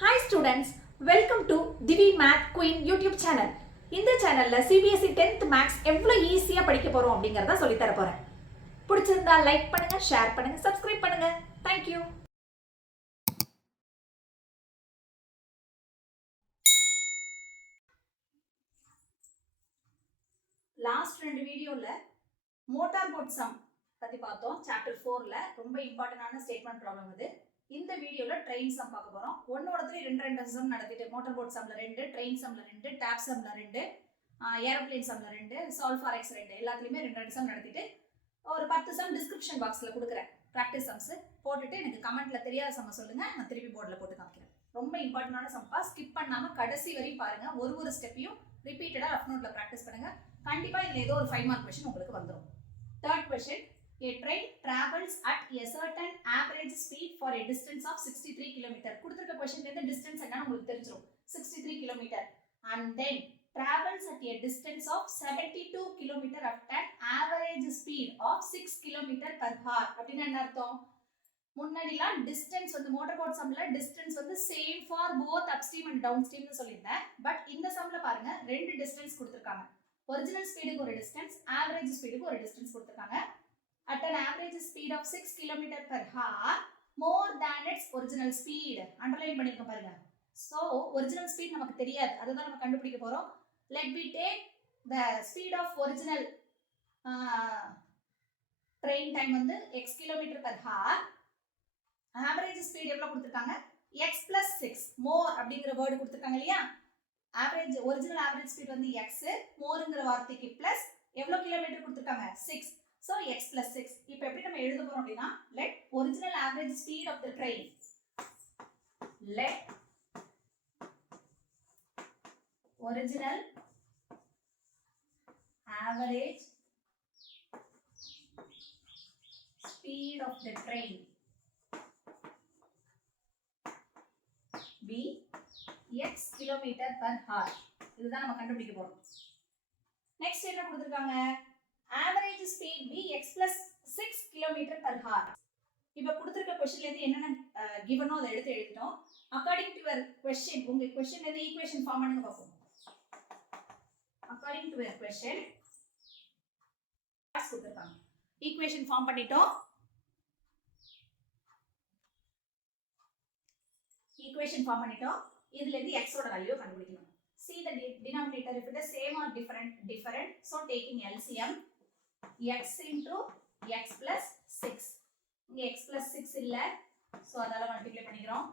Hi students, welcome to Divi Math Queen YouTube channel. இந்த சேனல்ல CBSE 10th Maths எவ்வளவு ஈஸியா படிக்க போறோம் அப்படிங்கறத சொல்லி தர போறேன். பிடிச்சிருந்தா லைக் பண்ணுங்க, ஷேர் பண்ணுங்க, சப்ஸ்கிரைப் பண்ணுங்க. Thank you. லாஸ்ட் ரெண்டு வீடியோல மோட்டார் போட் சம் பத்தி பார்த்தோம். சாப்டர் 4ல ரொம்ப இம்பார்ட்டன்டான ஸ்டேட்மெண்ட் ப்ராப்ளம் இது. இந்த வீடியோல ட்ரெயின் சம் பார்க்க போறோம். ஒன்னோடத்துல ரெண்டு சம் நடத்திட்டு மோட்டார் போட் சம்ல 2, ட்ரெயின் சம்ல 2, டேப் சம்ல 2, ஏரோப்ளேன் சம்ல 2, சால்வ் ஃபார் எக்ஸ் 2 எல்லாத்துலயுமே ரெண்டு சம் நடத்திட்டு ஒரு 10 சம் டிஸ்கிரிப்ஷன் பாக்ஸ்ல கொடுக்குறேன். பிராக்டிஸ் சம்ஸ் போட்டுட்டு எனக்கு கமெண்ட்ல தெரியாத சம் சொல்லுங்க, நான் திருப்பி போர்டில் போட்டு காமிக்கிறேன். ரொம்ப இம்பார்ட்டன்டான சம்பா, ஸ்கிப் பண்ணாம கடைசி வரையும் பாருங்க. ஒரு ஸ்டெப்பையும் ரிப்பீட்டடா ரஃப் நோட்ல பிராக்டிஸ் பண்ணுங்க. கண்டிப்பா இதுல ஏதோ ஒரு 5 மார்க் क्वेश्चन உங்களுக்கு வந்துரும். Third question, a train travels at a certain average speed for a distance of 63 km. கொடுத்திருக்க क्वेश्चनல இருந்து distance என்னன்னு உங்களுக்கு தெரிஞ்சிரும். 63 km and then travels at a distance of 72 km at an average speed of 6 km per hour. அப்படினா என்ன அர்த்தம்? முன்னாடிலாம் distance வந்து மோட்டார் போட் சம்ல டிஸ்டன்ஸ் வந்து same for both upstream and downstream னு சொல்லிருந்தேன். பட் இந்த சம்ல பாருங்க ரெண்டு டிஸ்டன்ஸ் கொடுத்திருக்காங்க. ஒரிஜினல் ஸ்பீடுக்கு ஒரு டிஸ்டன்ஸ், ஆவரேஜ் ஸ்பீடுக்கு ஒரு டிஸ்டன்ஸ் கொடுத்திருக்காங்க. At an average speed of 6 km per hour more than its original speed. Underline பண்ணிருக்க பாருங்க. So original speed நமக்கு தெரியாது, அதுதான் நம்ம கண்டுபிடிக்க போறோம். Let me take the speed of original train time வந்து x km per hour. Average speed எவ்வளவு கொடுத்திருக்காங்க? x plus 6 more அப்படிங்கிற வேர்ட் கொடுத்திருக்காங்க இல்லையா? Average original average speed வந்து x, moreங்கிற வார்த்தைக்கு plus எவ்வளவு கிலோமீட்டர் கொடுத்திருக்காங்க? 6. So x plus 6. இப்போ எப்படி நம்ம எழுத போறோம் அப்படினா, let original average speed of the train, let original average speed of the train be x kilometer per hour. இதுதான் நம்ம கண்டுபிடிக்க போறோம். நெக்ஸ்ட் என்ன கொடுத்திருக்காங்க? average speed be x plus 6 km per hour. இப்போ கொடுத்திருக்க क्वेश्चनல இருந்து என்னென்ன given அதை எடுத்து எழுதிட்டோம். according to your question, உங்க क्वेश्चनல இருந்து ஈக்குவேஷன் ஃபார்ம் பண்ணுங்க பாப்போம். according to your question கொடுத்திருக்காங்க. ஈக்குவேஷன் ஃபார்ம் பண்ணிட்டோம். ஈக்குவேஷன் ஃபார்ம் பண்ணிட்டோம். இதுல இருந்து x ஓட வேல்யூ கண்டுபிடிக்கணும். See the denominator, if it is same or different, so taking LCM, x into x plus 6. இங்க x plus 6 இல்ல, so அதால மல்டிப்ளை பண்ணிக்கிறோம்.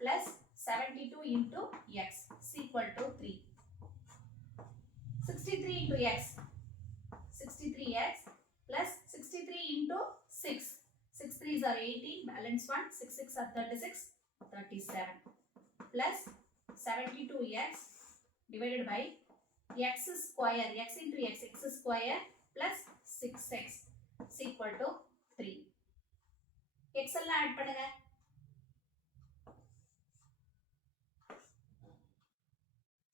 plus 72 into x is equal to 3. 63 into x, 63x plus 63 into 6. 6 3s are 18, balance 1, 6 6 are 36, 37 plus 72x divided by x square, x into x, x square plus 6x is equal to 3. x எல்லாம் add பண்ணுங்க.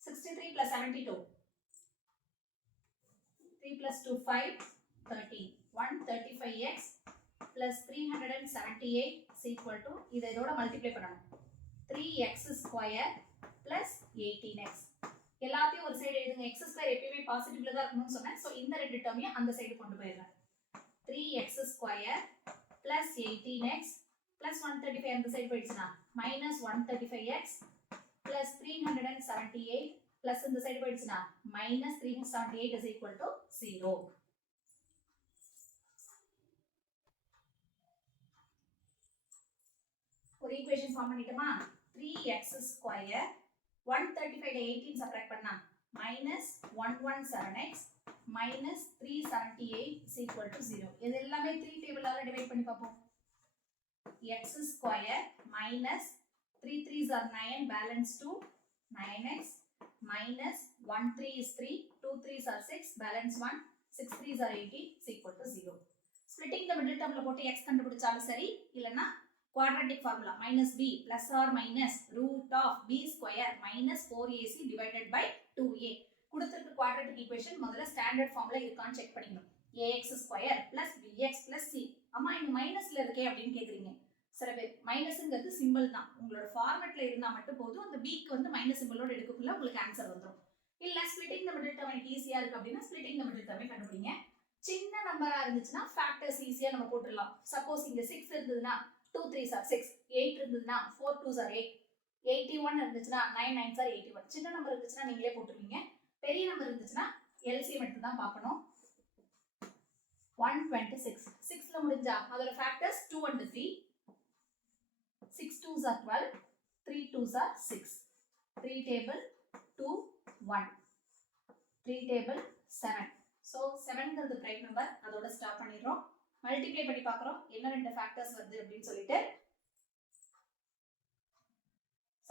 63 plus 72, 3 plus 2 5, 13, 135x plus 378 is equal to, இதை இதோட multiply பண்ணணும். 3x square plus 18x. எல்லாத்தையும் ஒரு side எழுதுங்க. x square எப்பவுமே பாசிட்டிவ்ல தான் இருக்கணும்னு சொன்னேன். சோ இந்த ரெண்டு டேர்மையும் அந்த சைடு கொண்டு போயிடுறேன். 3x square plus 18x plus 135 அந்த சைடு போயிடுச்சுனா minus 135x plus 378 plus இந்த சைடு போயிடுச்சுனா minus 378 is equal to 0. ஒரு ஈக்குவேஷன் ஃபார்ம் பண்ணிட்டோமா? 3x ஸ்கொயர் 135 18 சப்ட்ராக்ட் பண்ணா minus 117x minus 378 is equal to 0. இது எல்லாமே 3 டேபிளால டிவைட் பண்ணி பாப்போம். x square minus 3 3s are 9, balance 2, 9x minus 1 3 is 3, 2 3s are 6, balance 1, 6 3s are 18 is equal to 0. Splitting the middle termல போட்டு x கண்டுபிடிச்சாலும் சரி, இல்லனா quadratic formula minus b plus or minus root of b square minus 4ac divided by 2a. கொடுத்திருக்க quadratic equation முதல்ல standard ஃபார்ம்ல இருக்கான்னு check பண்ணிக்கணும். ax square plus bx plus c. அம்மா இங்க மைனஸ்ல இருக்கே அப்படினு கேக்குறீங்க. சில பேர் மைனஸ்ங்கிறது சிம்பிள் தான். உங்களோட ஃபார்மேட்ல இருந்தா மட்டும் போதும். அந்த பிக்கு வந்து மைனஸ் சிம்பிளோட எடுக்கக்குள்ள உங்களுக்கு ஆன்சர் வந்துடும். இல்ல ஸ்பிளிட்டிங் தி மிடில் டேர்ம் எனக்கு ஈஸியா இருக்கு அப்படின்னா ஸ்பிளிட்டிங் தி மிடில் டேர்மே கண்டுபிடிங்க. சின்ன நம்பரா இருந்துச்சுன்னா ஃபேக்டர்ஸ் ஈஸியா நம்ம போட்டுடலாம். சப்போஸ் இங்க 6 இருந்ததுன்னா 2 3s are 6, 8 இருந்ததுன்னா 4 2s are 8, 81 இருந்துச்சுன்னா 9 9s are 81. சின்ன நம்பர் இருந்துச்சுன்னா நீங்களே போட்டுருவீங்க. பெரிய நம்பர் இருந்துச்சுன்னா எல்சிஎம் எடுத்து தான் பார்க்கணும். 126 6ல முடிஞ்சா அதோட factors 2 and 3. 6 2s are 12, 3 2s are 6. 3 table 2 1, 3 table 7. So 7ங்கிறது பிரைம் நம்பர். அதோட ஸ்டாப் பண்ணிடுறோம். மல்டிப்ளை பண்ணி பார்க்குறோம் என்ன ரெண்டு ஃபேக்டர்ஸ் வருது அப்படின்னு சொல்லிட்டு.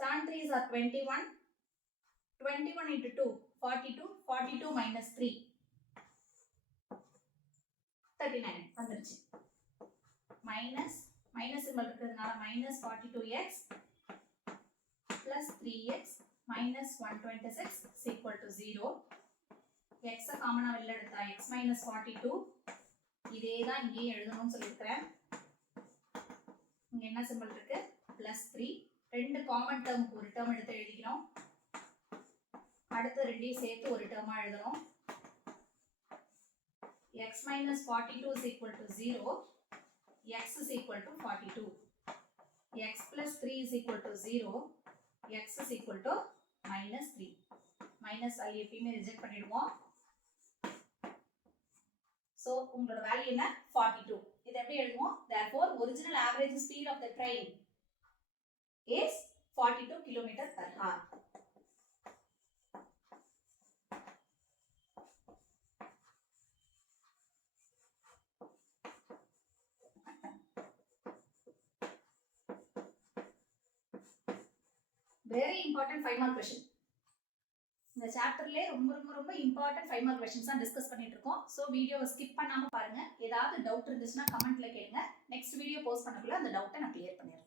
7 3s are 21, 21 into 2 42, 42 minus 3 39 வந்துருச்சு. மைனஸ் சிம்பல் இருக்கிறதுனால minus 42x plus 3x minus 126 is equal to 0. x காமனா வெளில எடுத்தா x minus 42. இதே தான் இங்கேயும் எழுதணும்னு சொல்லியிருக்கிறேன். இங்க என்ன சிம்பல் இருக்கு? plus 3. ரெண்டு காமன் டேர்முக்கு ஒரு டேர்ம் எடுத்து எழுதிக்கிறோம். அடுத்து ரெண்டையும் சேர்த்து ஒரு டேர்மா எழுதணும். x minus 42 is equal to 0. x is equal to 42. x plus 3 is equal to 0. x is equal to minus 3. minus value எப்பயுமே ரிஜெக்ட் பண்ணிடுவோம். So உங்களோட வேல்யூ என்ன? 42. இதை எப்படி எழுதுவோம்? Therefore original average speed of the train is 42 km per hour. Very important 5 mark question. இந்த சாப்டர்லயே ரொம்ப important 5 mark questions தான் டிஸ்கஸ் பண்ணிட்டு இருக்கோம். சோ வீடியோவை ஸ்கிப் பண்ணாம பாருங்க. ஏதாவது டவுட் இருந்துச்சுன்னா கமெண்ட்ல கேளுங்க. நெக்ஸ்ட் வீடியோ போஸ்ட் பண்ணக்குள்ள அந்த டவுட்டை நான் கிளியர் பண்ணிடுறேன்.